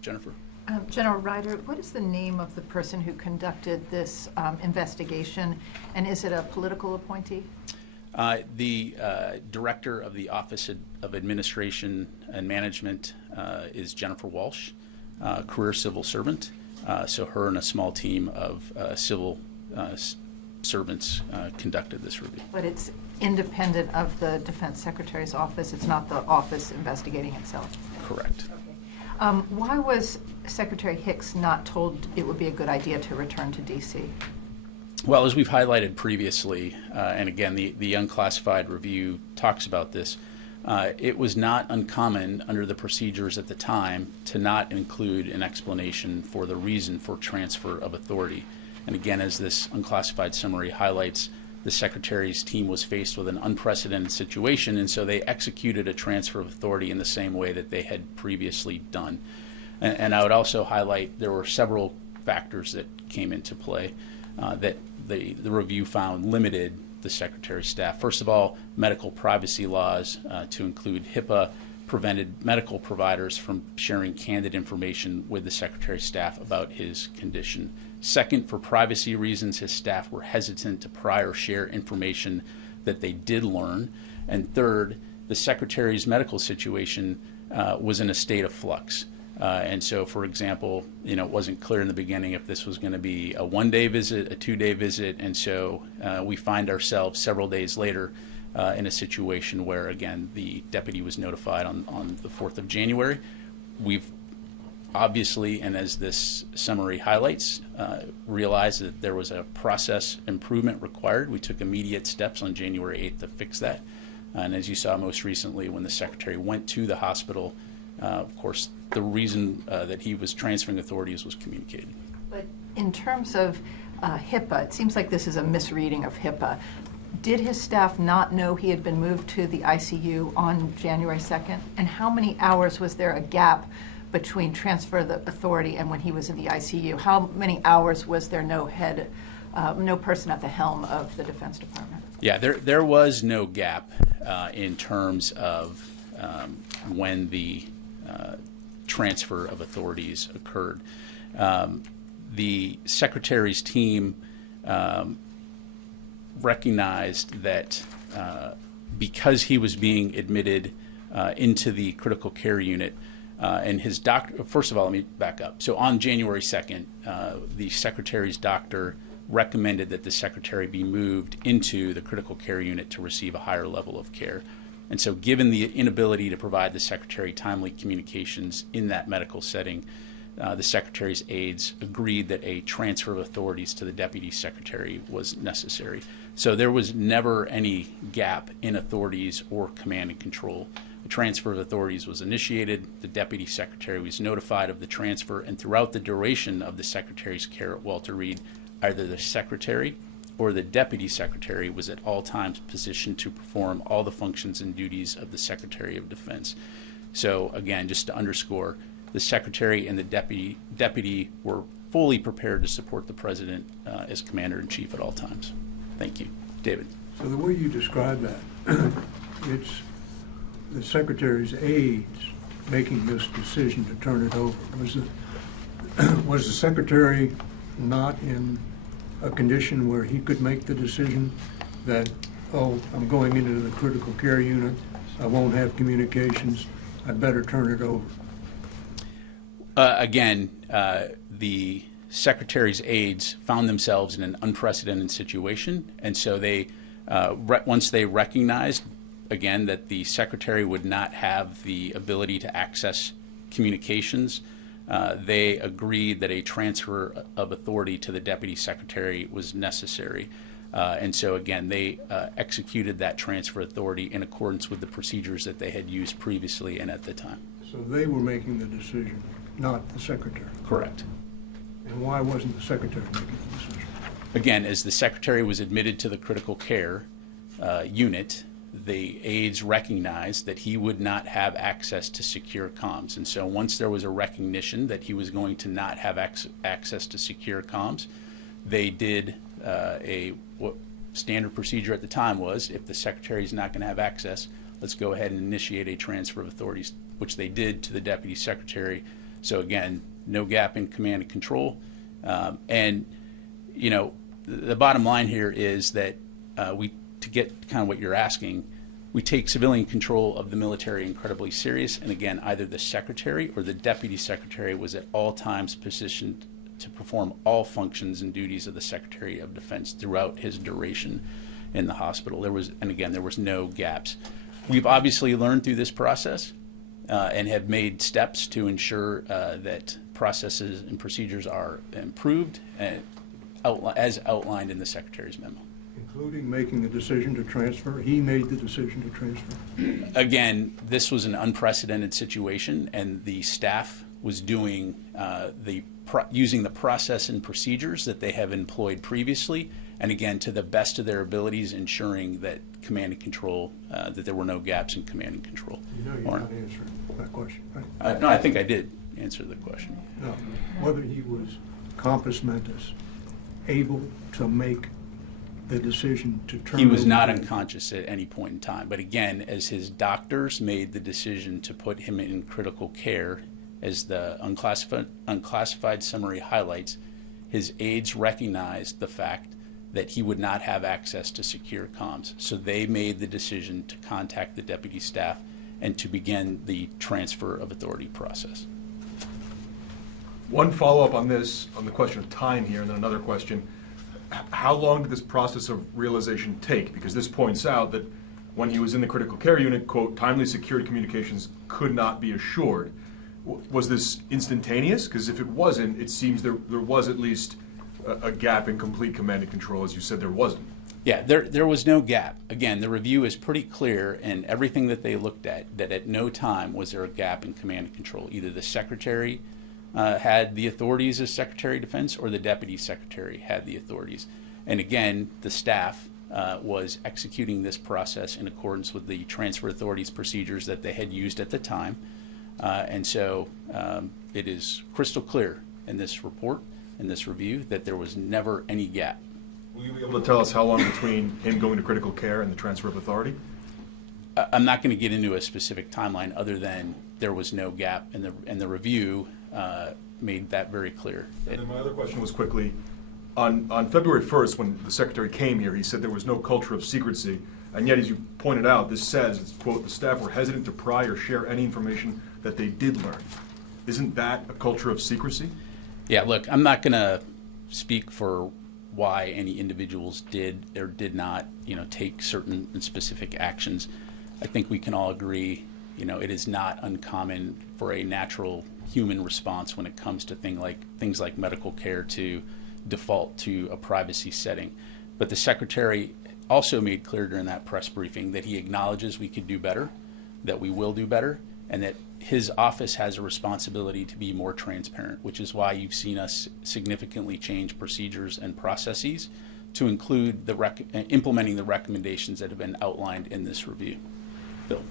Jennifer. General Ryder, what is the name of the person who conducted this investigation, and is it a political appointee? The director of the Office of Administration and Management is Jennifer Walsh, career civil servant. So her and a small team of civil servants conducted this review. But it's independent of the Defense Secretary's office? It's not the office investigating itself? Correct. Okay. Why was Secretary Hicks not told it would be a good idea to return to D.C.? Well, as we've highlighted previously, and again, the unclassified review talks about this, it was not uncommon under the procedures at the time to not include an explanation for the reason for transfer of authority. And again, as this unclassified summary highlights, the Secretary's team was faced with an unprecedented situation, and so they executed a transfer of authority in the same way that they had previously done. And I would also highlight there were several factors that came into play that the review found limited the Secretary's staff. First of all, medical privacy laws, to include HIPAA, prevented medical providers from sharing candid information with the Secretary's staff about his condition. Second, for privacy reasons, his staff were hesitant to prior share information that they did learn. And third, the Secretary's medical situation was in a state of flux. And so, for example, it wasn't clear in the beginning if this was going to be a one-day visit, a two-day visit, and so we find ourselves several days later in a situation where, again, the deputy was notified on the 4th of January. We've obviously, and as this summary highlights, realized that there was a process improvement required. We took immediate steps on January 8th to fix that. And as you saw most recently, when the Secretary went to the hospital, of course, the reason that he was transferring authorities was communicated. But in terms of HIPAA, it seems like this is a misreading of HIPAA. Did his staff not know he had been moved to the ICU on January 2nd? And how many hours was there a gap between transfer of the authority and when he was in the ICU? How many hours was there no person at the helm of the Defense Department? Yeah, there was no gap in terms of when the transfer of authorities occurred. The Secretary's team recognized that because he was being admitted into the critical care unit, and his doctor, first of all, let me back up. So on January 2nd, the Secretary's doctor recommended that the Secretary be moved into the critical care unit to receive a higher level of care. And so given the inability to provide the Secretary timely communications in that medical setting, the Secretary's aides agreed that a transfer of authorities to the Deputy Secretary was necessary. So there was never any gap in authorities or command and control. The transfer of authorities was initiated, the Deputy Secretary was notified of the transfer, and throughout the duration of the Secretary's care at Walter Reed, either the Secretary or the Deputy Secretary was at all times positioned to perform all the functions and duties of the Secretary of Defense. So again, just to underscore, the Secretary and the Deputy were fully prepared to support the President as Commander-in-Chief at all times. Thank you. David. So the way you describe that, it's the Secretary's aides making this decision to turn it over. Was the Secretary not in a condition where he could make the decision that, oh, I'm going into the critical care unit, I won't have communications, I better turn it over? Again, the Secretary's aides found themselves in an unprecedented situation, and so they, once they recognized, again, that the Secretary would not have the ability to access communications, they agreed that a transfer of authority to the Deputy Secretary was necessary. And so again, they executed that transfer authority in accordance with the procedures that they had used previously and at the time. So they were making the decision, not the Secretary? Correct. And why wasn't the Secretary making the decision? Again, as the Secretary was admitted to the critical care unit, the aides recognized that he would not have access to secure comms. And so once there was a recognition that he was going to not have access to secure comms, they did what standard procedure at the time was, if the Secretary is not going to have access, let's go ahead and initiate a transfer of authorities, which they did to the Deputy Secretary So again, no gap in command and control. And, you know, the bottom line here is that to get kind of what you're asking, we take civilian control of the military incredibly serious. And again, either the secretary or the deputy secretary was at all times positioned to perform all functions and duties of the Secretary of Defense throughout his duration in the hospital. There was no gaps. We've obviously learned through this process and have made steps to ensure that processes and procedures are improved as outlined in the Secretary's memo. Including making the decision to transfer? He made the decision to transfer? Again, this was an unprecedented situation, and the staff was doing using the process and procedures that they have employed previously, and again, to the best of their abilities, ensuring that command and control, that there were no gaps in command and control. You know you're not answering that question, right? No, I think I did answer the question. No, whether he was compos mentis, able to make the decision to turn. He was not over- unconscious at any point in time, but again, as his doctors made the decision to put him in critical care, as the unclassified summary highlights, his aides recognized the fact that he would not have access to secure comms. So they made the decision to contact the deputy staff and to begin the transfer of authority process. One follow-up on this, on the question of time here, and then another question. How long did this process of realization take? Because this points out that when he was in the critical care unit, quote, timely secured communications could not be assured. Was this instantaneous? Because if it wasn't, it seems there was at least a gap in complete command and control. As you said, there wasn't. Yeah, there was no gap. Again, the review is pretty clear in everything that they looked at, that at no time was there a gap in command and control. Either the Secretary had the authorities as Secretary of Defense, or the Deputy Secretary had the authorities. And again, the staff was executing this process in accordance with the transfer authorities procedures that they had used at the time. And so it is crystal clear in this report, in this review, that there was never any gap. Will you be able to tell us how long between him going to critical care and the transfer of authority? I'm not going to get into a specific timeline other than there was no gap, and the review made that very clear. And then my other question was quickly, on February 1st, when the Secretary came here, he said there was no culture of secrecy, and yet, as you pointed out, this says, quote, the staff were hesitant to pry or share any information that they did learn. Isn't that a culture of secrecy? Yeah, look, I'm not going to speak for why any individuals did or did not, take certain and specific actions. I think we can all agree, it is not uncommon for a natural human response when it comes to things like medical care to default to a privacy setting. But the Secretary also made clear during that press briefing that he acknowledges we could do better, that we will do better, and that his office has a responsibility to be more transparent, which is why you've seen us significantly change procedures and processes to include implementing the recommendations that have been outlined in this review. Phil.